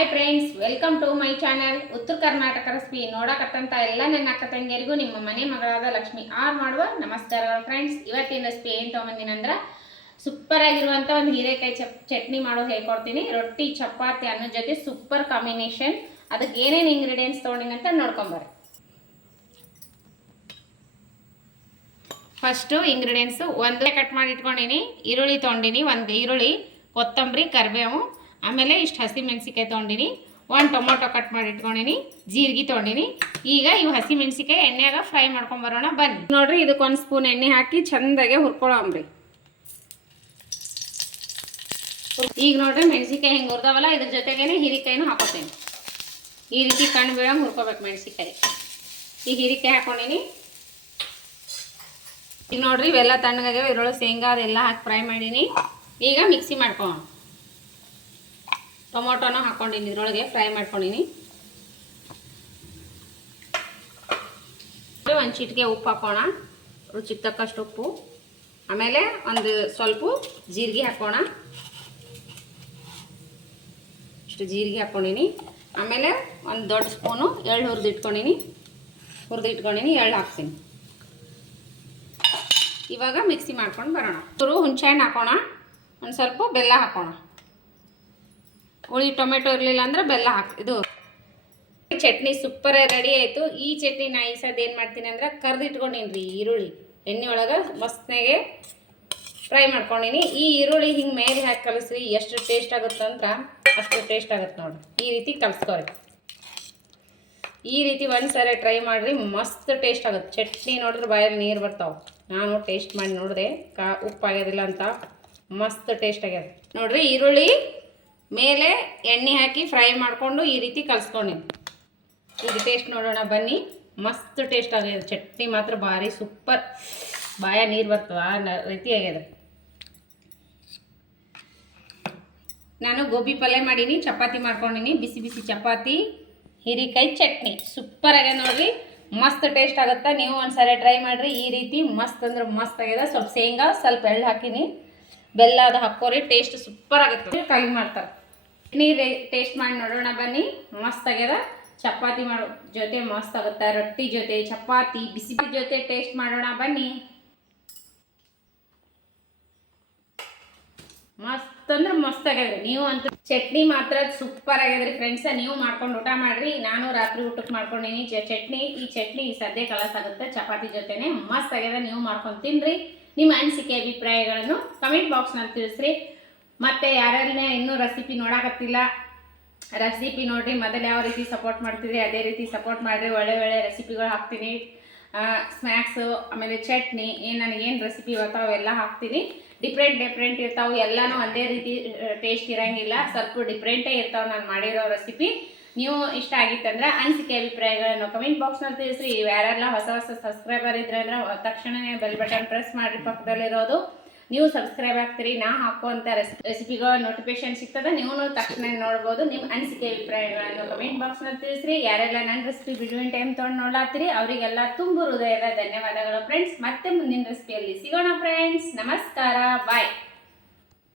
Hi friends, welcome to my channel Uttara Karnataka recipe. ನೋಡಕತ್ತಂತ ಎಲ್ಲ ನನ್ನ ಅಕ್ಕ ತಂಗಿಯರಿಗೂ ನಿಮ್ಮ ಮನೆ ಮಗಳಾದ ಲಕ್ಷ್ಮಿ ಆರ್ ಮಾಡುವ ನಮಸ್ಕಾರಗಳು ಫ್ರೆಂಡ್ಸ್. ಇವತ್ತಿನ ರೆಸಿಪಿ ಏನು ತೊಗೊಂಬಂದಿನಿ ಅಂದ್ರೆ ಸೂಪರ್ ಆಗಿರುವಂಥ ಒಂದು ಹೀರೆಕಾಯಿ ಚಟ್ನಿ ಮಾಡೋದು ಹೇಳ್ಕೊಡ್ತೀನಿ. ರೊಟ್ಟಿ ಚಪಾತಿ ಅನ್ನೋ ಜೊತೆ ಸೂಪರ್ ಕಾಂಬಿನೇಷನ್. ಅದಕ್ಕೆ ಏನೇನು ಇಂಗ್ರೀಡಿಯೆಂಟ್ಸ್ ತೊಗೊಂಡಿನಿ ಅಂತ ನೋಡ್ಕೊಂಬರ್ರಿ. ಫಸ್ಟು ಇಂಗ್ರೀಡಿಯೆಂಟ್ಸು ಒಂದೇ ಕಟ್ ಮಾಡಿ ಇಟ್ಕೊಂಡಿನಿ. ಈರುಳ್ಳಿ ತೊಗೊಂಡಿನಿ, ಒಂದು ಈರುಳ್ಳಿ, ಕೊತ್ತಂಬರಿ, ಕರಿಬೇವು, ಆಮೇಲೆ ಇಷ್ಟು ಹಸಿ ಮೆಣಸಿಕಾಯಿ ತೊಗೊಂಡಿನಿ, ಒಂದು ಟೊಮೊಟೊ ಕಟ್ ಮಾಡಿ ಇಟ್ಕೊಂಡಿನಿ, ಜೀರಿಗೆ ತೊಗೊಂಡಿನಿ. ಈಗ ಇವು ಹಸಿ ಮೆಣಸಿಕಾಯಿ ಎಣ್ಣೆಯಾಗ ಫ್ರೈ ಮಾಡ್ಕೊಂಬರೋಣ ಬನ್ನಿ. ನೋಡ್ರಿ, ಇದಕ್ಕೆ ಒಂದು ಸ್ಪೂನ್ ಎಣ್ಣೆ ಹಾಕಿ ಚಂದಾಗೆ ಹುರ್ಕೊಳ್ಳೋಂಬ್ರಿ. ಈಗ ನೋಡ್ರಿ ಮೆಣಸಿಕಾಯಿ ಹಿಂಗೆ ಹುರಿದವಲ್ಲ, ಇದ್ರ ಜೊತೆಗೇನೆ ಹೀರೆಕಾಯಿನೂ ಹಾಕೋತೇನೆ. ಈ ರೀತಿ ಕಣ್ಣು ಬೀಳಂಗೆ ಹುರ್ಕೋಬೇಕು ಮೆಣಸಿಕಾಯಿ. ಈಗ ಹೀರೆಕಾಯಿ ಹಾಕೊಂಡಿನಿ. ಈಗ ನೋಡ್ರಿ ಇವೆಲ್ಲ ತಣ್ಣಗಾಗ್ಯಾವ. ಇದ್ರೊಳಗೆ ಶೇಂಗಾ ಅದೆಲ್ಲ ಹಾಕಿ ಫ್ರೈ ಮಾಡೀನಿ. ಈಗ ಮಿಕ್ಸಿ ಮಾಡ್ಕೊಳ್ಳೋಣ. ಟೊಮೊಟೊನ ಹಾಕೊಂಡಿನಿ, ಇದ್ರೊಳಗೆ ಫ್ರೈ ಮಾಡ್ಕೊಂಡಿನಿ. ಒಂದು ಚಿಟಿಕೆ ಉಪ್ಪು ಹಾಕೋಣ, ರುಚಿಗೆ ತಕ್ಕಷ್ಟು ಉಪ್ಪು. ಆಮೇಲೆ ಒಂದು ಸ್ವಲ್ಪ ಜೀರಿಗೆ ಹಾಕೋಣ, ಇಷ್ಟು ಜೀರಿಗೆ ಹಾಕ್ಕೊಂಡಿನಿ. ಆಮೇಲೆ ಒಂದು ದೊಡ್ಡ ಸ್ಪೂನು ಎಳ್ಳು ಹುರಿದಿಟ್ಕೊಂಡಿನಿ. ಎಳ್ಳು ಹಾಕ್ತೀನಿ. ಇವಾಗ ಮಿಕ್ಸಿ ಮಾಡ್ಕೊಂಡು ಬರೋಣ. ಹುಣಸೆಹಣ್ಣು ಹಾಕೋಣ, ಒಂದು ಸ್ವಲ್ಪ ಬೆಲ್ಲ ಹಾಕೋಣ. ಹುಳಿ ಟೊಮೆಟೊ ಇರಲಿಲ್ಲ ಅಂದ್ರೆ ಬೆಲ್ಲ ಇದು ಚಟ್ನಿ ಸೂಪರ್ ರೆಡಿ ಆಯಿತು. ಈ ಚಟ್ನಿ ನಾ ಈ ಸದ ಏನು ಮಾಡ್ತೀನಿ ಅಂದ್ರೆ ಕರ್ದಿಟ್ಕೊಂಡಿನಿ ರೀ ಈರುಳ್ಳಿ ಎಣ್ಣೆ ಒಳಗೆ ಮಸ್ತ್ನಾಗೆ ಫ್ರೈ ಮಾಡ್ಕೊಂಡಿನಿ. ಈ ಈರುಳ್ಳಿ ಹಿಂಗೆ ಮೇಲೆ ಹಾಕಿ ಕಲಿಸ್ರಿ, ಎಷ್ಟು ಟೇಸ್ಟ್ ಆಗುತ್ತೆ ಅಂದ್ರೆ ಅಷ್ಟು ಟೇಸ್ಟ್ ಆಗುತ್ತೆ ನೋಡಿರಿ. ಈ ರೀತಿ ಕಲಿಸ್ಕೊರಿ. ಈ ರೀತಿ ಒಂದು ಸಾರಿ ಟ್ರೈ ಮಾಡಿರಿ, ಮಸ್ತ್ ಟೇಸ್ಟ್ ಆಗುತ್ತೆ ಚಟ್ನಿ. ನೋಡಿದ್ರೆ ಬಾಯಲ್ಲಿ ನೀರು ಬರ್ತಾವೆ. ನಾನು ಟೇಸ್ಟ್ ಮಾಡಿ ನೋಡಿದೆ, ಉಪ್ಪು ಆಗ್ಯೋದಿಲ್ಲ ಅಂತ, ಮಸ್ತ್ ಟೇಸ್ಟ್ ಆಗ್ಯದ ನೋಡಿರಿ. ಈರುಳ್ಳಿ ಮೇಲೆ ಎಣ್ಣೆ ಹಾಕಿ ಫ್ರೈ ಮಾಡಿಕೊಂಡು ಈ ರೀತಿ ಕಲಿಸ್ಕೊಂಡಿನಿ. ಈಗ ಟೇಸ್ಟ್ ನೋಡೋಣ ಬನ್ನಿ. ಮಸ್ತ್ ಟೇಸ್ಟ್ ಆಗ್ಯದ ಚಟ್ನಿ, ಮಾತ್ರ ಭಾರಿ ಸೂಪರ್. ಬಾಯ ನೀರು ಬರ್ತದೆ ಆ ರೀತಿ ಆಗ್ಯದ. ನಾನು ಗೋಬಿ ಪಲ್ಯ ಮಾಡೀನಿ, ಚಪಾತಿ ಮಾಡ್ಕೊಂಡಿನಿ. ಬಿಸಿ ಬಿಸಿ ಚಪಾತಿ, ಹೀರೆಕಾಯಿ ಚಟ್ನಿ ಸೂಪರ್ ಆಗ್ಯದ ನೋಡ್ರಿ. ಮಸ್ತ್ ಟೇಸ್ಟ್ ಆಗುತ್ತೆ. ನೀವು ಒಂದ್ಸರಿ ಟ್ರೈ ಮಾಡಿರಿ. ಈ ರೀತಿ ಮಸ್ತ್ ಅಂದ್ರೆ ಮಸ್ತ್ ಆಗ್ಯದ. ಸ್ವಲ್ಪ ಶೇಂಗಾ, ಸ್ವಲ್ಪ ಎಳ್ಳು ಹಾಕಿನಿ, ಬೆಲ್ಲ ಅದು ಹಾಕೋರಿ, ಟೇಸ್ಟ್ ಸೂಪರ್ ಆಗುತ್ತೆ. ಕಲಿ ಮಾಡ್ತಾರೆ ಚಟ್ನಿ ಟೇಸ್ಟ್ ಮಾಡಿ ನೋಡೋಣ ಬನ್ನಿ. ಮಸ್ತ್ ಆಗ್ಯದ. ಚಪಾತಿ ಮಾಡೋ ಜೊತೆ ಮಸ್ತ್ ಆಗುತ್ತೆ, ರೊಟ್ಟಿ ಜೊತೆ, ಚಪಾತಿ, ಬಿಸಿ ಬಿಸಿ ಜೊತೆ ಟೇಸ್ಟ್ ಮಾಡೋಣ ಬನ್ನಿ. ಮಸ್ತ್ ಅಂದ್ರೆ ಮಸ್ತ್ ಆಗ್ಯದ್ರಿ. ನೀವು ಅಂತೂ ಚಟ್ನಿ ಮಾತ್ರ ಸೂಪರ್ ಆಗ್ಯದ್ರಿ ಫ್ರೆಂಡ್ಸ್. ನೀವು ಮಾಡ್ಕೊಂಡು ಊಟ ಮಾಡ್ರಿ. ನಾನು ರಾತ್ರಿ ಊಟಕ್ಕೆ ಮಾಡ್ಕೊಂಡಿನಿ ಚಟ್ನಿ. ಈ ಚಟ್ನಿ ಸದ್ಯ ಕಲಸ್ ಆಗುತ್ತೆ ಚಪಾತಿ ಜೊತೆನೆ. ಮಸ್ತ್ ಆಗ್ಯದ. ನೀವು ಮಾಡ್ಕೊಂಡು ತಿನ್ರಿ. ನಿಮ್ಮ ಅನಿಸಿಕೆ ಅಭಿಪ್ರಾಯಗಳನ್ನು ಕಮೆಂಟ್ ಬಾಕ್ಸ್ನಲ್ಲಿ ತಿಳಿಸ್ರಿ. ಮತ್ತು ಯಾರನ್ನೇ ಇನ್ನೂ ರೆಸಿಪಿ ನೋಡಾಕತ್ತಿಲ್ಲ, ರೆಸಿಪಿ ನೋಡಿರಿ. ಮೊದಲು ಯಾವ ರೀತಿ ಸಪೋರ್ಟ್ ಮಾಡ್ತಿದ್ರಿ ಅದೇ ರೀತಿ ಸಪೋರ್ಟ್ ಮಾಡಿರಿ. ಒಳ್ಳೆ ಒಳ್ಳೆ ರೆಸಿಪಿಗಳು ಹಾಕ್ತೀನಿ. ಸ್ನ್ಯಾಕ್ಸು, ಆಮೇಲೆ ಚಟ್ನಿ, ನನಗೇನು ರೆಸಿಪಿ ಬರ್ತಾವೆ ಅವೆಲ್ಲ ಹಾಕ್ತೀನಿ. ಡಿಫ್ರೆಂಟ್ ಇರ್ತಾವೆ. ಎಲ್ಲನೂ ಒಂದೇ ರೀತಿ ಟೇಸ್ಟ್ ಇರೋಂಗಿಲ್ಲ, ಸ್ವಲ್ಪ ಡಿಫ್ರೆಂಟೇ ಇರ್ತಾವೆ ನಾನು ಮಾಡಿರೋ ರೆಸಿಪಿ. ನೀವು ಇಷ್ಟ ಆಗಿತ್ತಂದ್ರೆ ಅನಿಸಿಕೆ ಅಭಿಪ್ರಾಯಗಳನ್ನು ಕಮೆಂಟ್ ಬಾಕ್ಸ್ನಲ್ಲಿ ತಿಳಿಸ್ರಿ. ಯಾರೆಲ್ಲ ಹೊಸ ಸಬ್ಸ್ಕ್ರೈಬರ್ ಇದ್ರೆ ಅಂದ್ರೆ ತಕ್ಷಣವೇ ಬೆಲ್ ಬಟನ್ ಪ್ರೆಸ್ ಮಾಡಿರಿ. ಪಕ್ಕದಲ್ಲಿರೋದು ನೀವು ಸಬ್ಸ್ಕ್ರೈಬ್ ಆಗ್ತೀರಿ. ನಾ ಹಾಕುವಂಥ ರೆಸಿಪಿಗಳ ನೋಟಿಫಿಕೇಶನ್ ಸಿಗ್ತದೆ, ನೀವು ತಕ್ಷಣ ನೋಡ್ಬೋದು. ನಿಮ್ಮ ಅನಿಸಿಕೆ ಅಭಿಪ್ರಾಯಗಳನ್ನು ಕಮೆಂಟ್ ಬಾಕ್ಸ್ನಲ್ಲಿ ತಿಳಿಸ್ರಿ. ಯಾರೆಲ್ಲ ನನ್ನ ರೆಸಿಪಿ ಬಿಡುವಿನ ಟೈಮ್ ತೊಗೊಂಡು ನೋಡ್ಲಾತ್ತೀರಿ ಅವರಿಗೆಲ್ಲ ತುಂಬ ಹೃದಯದ ಧನ್ಯವಾದಗಳು ಫ್ರೆಂಡ್ಸ್. ಮತ್ತೆ ಮುಂದಿನ ರೆಸಿಪಿಯಲ್ಲಿ ಸಿಗೋಣ ಫ್ರೆಂಡ್ಸ್. ನಮಸ್ಕಾರ, ಬಾಯ್.